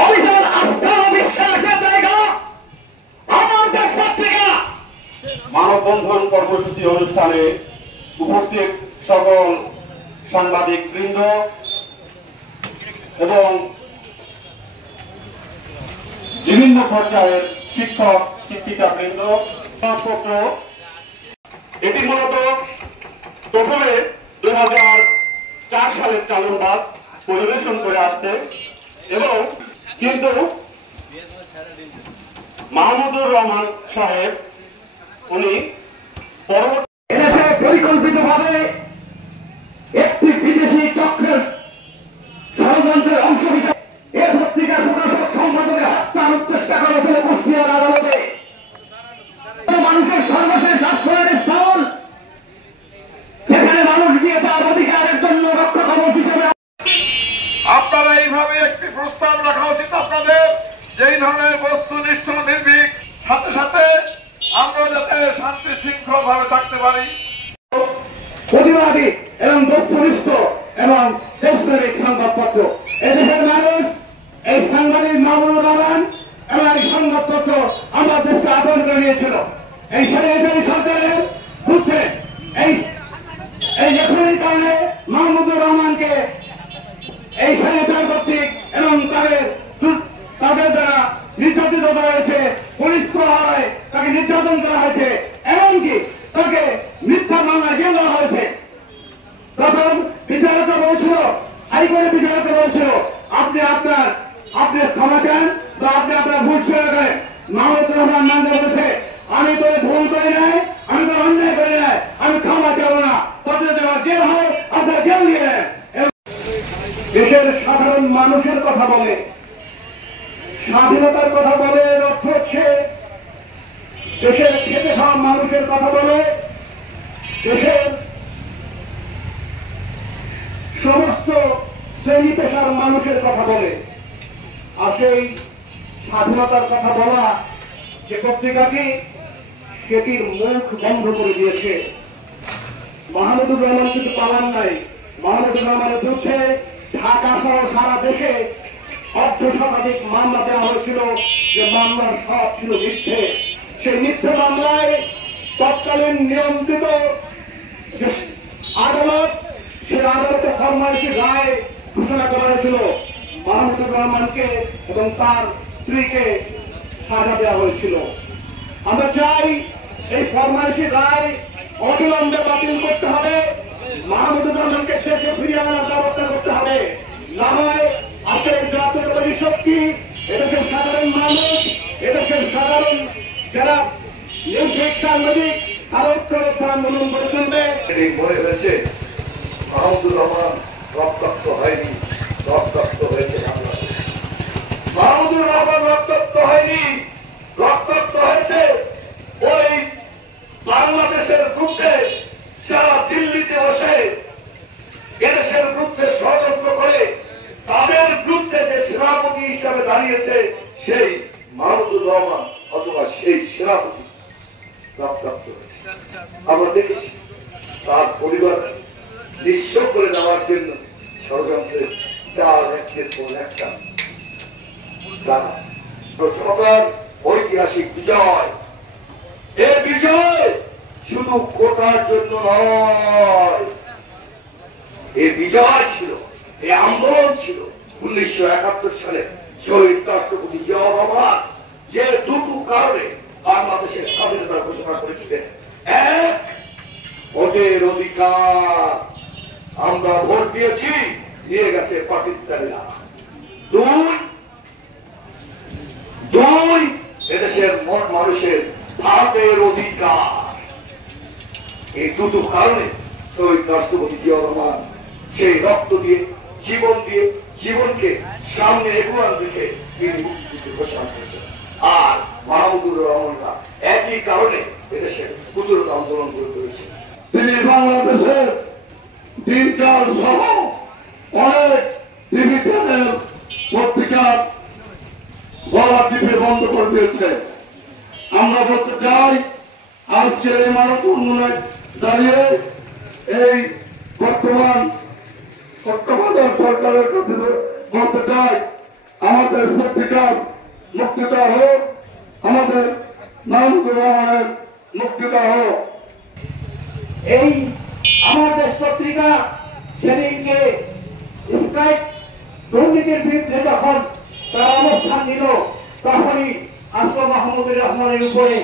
অভিযান আস্থা ও বিশ্বাসের জায়গা আমার দেশ পত্রিকা। মানববন্ধন কর্মসূচি অনুষ্ঠানে উপস্থিত সকল সাংবাদিক বৃন্দ এবং বিভিন্ন পর্যায়ের শিক্ষক শিক্ষিকা বৃন্দ, পত্র এটি মূলত প্রথমে 2004 সালের চালনবাদ পরিবেশন করে আসছে এবং কিন্তু মাহমুদুর রহমান সাহেব উনি এদেশে পরিকল্পিতভাবে একটি বিদেশি চক্রের ষড়যন্ত্রের অংশ হিসেবে এ পত্রিকার প্রকাশক সম্পাদকে হত্যার চেষ্টা করেছিল কুষ্টিয়ার আদালতে। মানুষের সর্বশেষ আশ্রয়ের স্থল, যেখানে মানুষ গিয়ে তার অধিকারের জন্য রক্ষা কবচ হিসেবে। আপনারা এইভাবে একটি প্রস্তাব রাখা উচিত আপনাদের, যেই ধরনের বস্তুনিষ্ঠ নির্ভীক, সাথে সাথে আমরা যাতে শান্তি শৃঙ্খল ভাবে থাকতে পারি। প্রতিবাদী এবং বস্তুনিষ্ঠ এবং দেশপ্রেমিক সংবাদপত্র এদেশের মানুষ এই সাংবাদিক মাহমুদুর রহমান এবং এই সংবাদপত্র আমার দেশকে আদর করে নিয়েছিল। এই স্বৈরাচারী সরকারের বিরুদ্ধে এই লেখনের কারণে মাহমুদুর রহমানকে এই স্বৈরাচার কর্তৃক এবং তাদের দ্বারা নির্যাতিত করা হয়েছে, পুলিশ প্রহারে তাকে নির্যাতন করা হয়েছে, এমনকি তাকে মিথ্যা মামলায় জেল দেওয়া হয়েছে। তখন বিচারকরা বলছিল, হাইকোর্টের বিচারকরা বলছিল, আপনি ক্ষমা চান বা আপনি আপনার ভুল ছেড়ে দেন। মাহমুদুর রহমান মানতে বলেছে, আমি তো ভুল করি নাই, আমি তো অন্যায় করি নাই, আমি ক্ষমা চাবো না, তাতে দেওয়া জেল হয়, আপনার জেল দিয়ে দেন। দেশের সাধারণ মানুষের কথা বলে, স্বাধীনতার কথা বলে, অর্থ হচ্ছে দেশের খেতে খাওয়া মানুষের কথা বলে, দেশের সমস্ত শ্রেণী পেশার মানুষের কথা বলে। আর সেই স্বাধীনতার কথা বলা যে পত্রিকাটি, সেটির মুখ বন্ধ করে দিয়েছে। মাহমুদুর রহমান কিন্তু পালান নাই। মাহমুদুর রহমানের বিরুদ্ধে ঢাকা সহ সারা দেশে অর্ধশতাধিক মামলা দেওয়া হয়েছিল, যে মামলার সব ছিল মিথ্যে। সেই মিথ্যে মামলায় তৎকালীন নিয়ন্ত্রিত আদালত, সেই আদালতে ফরমাইশি রায় ঘোষণা করা হয়েছিল। মাহমুদুর রহমানকে এবং তার স্ত্রীকে সাজা দেওয়া হয়েছিল। আমরা চাই এই ফরমাইশি রায় অবিলম্বে বাতিল করতে হবে, মাহমুদুর রহমানকে দেশে ফিরিয়ে আনার ব্যবস্থা করতে হবে। না হয় আজকের জাতীয়তাবাদী শক্তি, এদেশের সাধারণ মানুষ, এদেশের সাধারণ যারা নির্ভীক সাংবাদিক, তারা ঐক্যবদ্ধ আন্দোলন করে চলবে। মনে হয়েছে মাহমুদুর রহমান রক্তাক্ত হয়নি, রক্তাক্ত হয়েছে বাংলাদেশ। মাহমুদুর রহমান রক্তাক্ত হয়নি, রক্তাক্ত হয়েছে ওই বাংলাদেশের বিরুদ্ধে সারা দিল্লিতে বসে এদেশের বিরুদ্ধে ষড়যন্ত্র করে তাদের বিরুদ্ধে যে সেনাপতি হিসাবে দাঁড়িয়েছে সেই মাহমুদুর রহমান অথবা সেই সেনাপতি রক্তাক্ত হয়েছে। আমরা দেখেছি তার পরিবার নিঃস্ব করে দেওয়ার জন্য ষড়যন্ত্রের চার একের পর একটা জনতার ঐতিহাসিক বিজয়। এই বিজয় শুধু কোটার জন্য নয়, এই বিজয় ছিল, এই আন্দোলন ছিল 1971 সালে শহীদ রাষ্ট্রপতি জিয়াউর রহমান যে দুটো কারণে বাংলাদেশের স্বাধীনতা ঘোষণা করেছিলেন। এক, ভোটের অধিকার, আমরা ভোট দিয়েছি, নিয়ে গেছে পাকিস্তানিরা। দুই, এদেশের মানুষের ভারতের অধিকার। এই দুটো কারণে শহীদ রাষ্ট্রপতি জিয়াউর রহমান সেই রক্ত দিয়ে, জীবন দিয়ে, জীবনকে সামনে এগুয়ান রেখে তিনি মুক্তিযুদ্ধ ঘোষণা করেছেন। আর মাহমুদুর রহমানরা একই কারণে এদেশের প্রতিরোধ আন্দোলন করে তুলেছেন। তিনি বাংলাদেশের দিনকাল সহ অনেক টিভি চ্যানেল, পত্রিকা গলা টিপে বন্ধ করে দিয়েছে। আমরা বলতে চাই, আজকে এই মানববন্ধনে দাঁড়িয়ে এই বর্তমান সরকারের কাছে বলতে চাই, আমাদের পত্রিকার মুক্তিটা হোক, আমাদের মাহমুদুর রহমানের মুক্তিটা হোক। এই আমাদের পত্রিকা সেদিনকে স্ট্রাইক দুর্নীতির বিরুদ্ধে যখন তার অবস্থান নিল, তখনই আসল মাহমুদুর রহমানের উপরে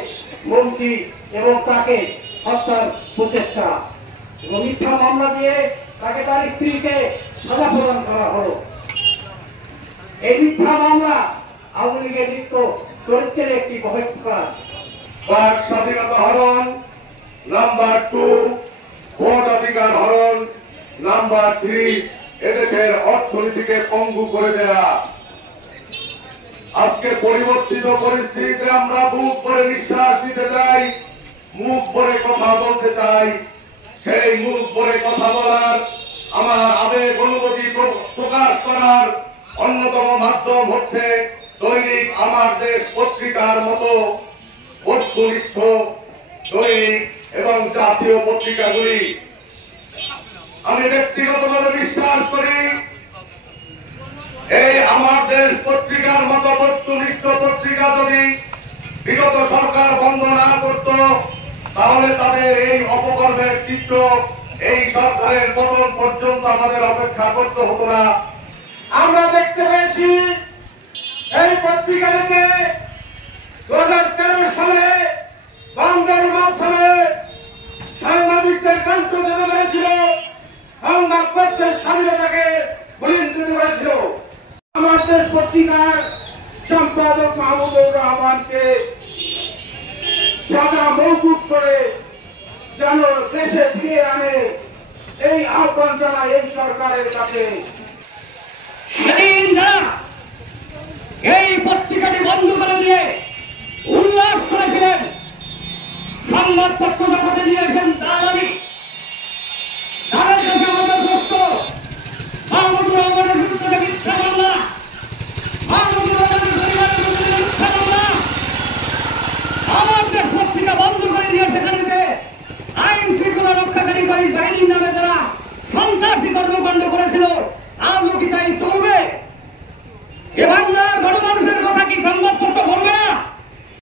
হুমকি এবং তাকে হত্যার প্রচেষ্টা এবং মিথ্যা মামলা দিয়ে তাকে তার স্ত্রীকে সাজা প্রদান করা হল। এই মিথ্যা মামলা আওয়ামী লীগের নিত্য চরিত্রের একটি বহিষ্কার। বাক স্বাধীনতা হরণ, নাম্বার 2 ভোট অধিকার হরণ, নাম্বার 3 এদেশের অর্থনীতিকে পঙ্গু করে দেয়া। আজকে পরিবর্তিত পরিস্থিতিতে আমরা বুক ভরে নিঃশ্বাস দিতে চাই, মুখ ভরে কথা বলতে চাই। সেই মুখ ভরে কথা বলার, আমার আবেগ অনুভূতি প্রকাশ করার অন্যতম মাধ্যম হচ্ছে দৈনিক আমার দেশ পত্রিকার মতো বস্তুনিষ্ঠ দৈনিক এবং জাতীয় পত্রিকাগুলি। আমি ব্যক্তিগতভাবে বিশ্বাস করি, এই আমার দেশ পত্রিকার মতো বস্তুনিষ্ঠ পত্রিকা যদি বিগত সরকার বন্ধ না করত, তাহলে তাদের এই অপকর্মের চিত্র এই সরকারের পতন পর্যন্ত আমাদের অপেক্ষা করতে হতো না। আমরা দেখতে পেয়েছি এই পত্রিকাটিতে 2013 সালে বন্ধের মাধ্যমে সাংবাদিকদের কণ্ঠ জানা হয়েছিল, সংবাদপত্রের স্বাধীনতাকে ভুলিয়ে করেছিল। আমাদের পত্রিকার সম্পাদক মাহমুদুর রহমানকে সাজা মওকুফ করে যেন দেশে ফিরে আনে, এই আহ্বান জানায় এই সরকারের কাছে। সেদিন যারা এই পত্রিকাটি বন্ধ করে দিয়ে উল্লাস করেছিলেন, সংবাদপত্র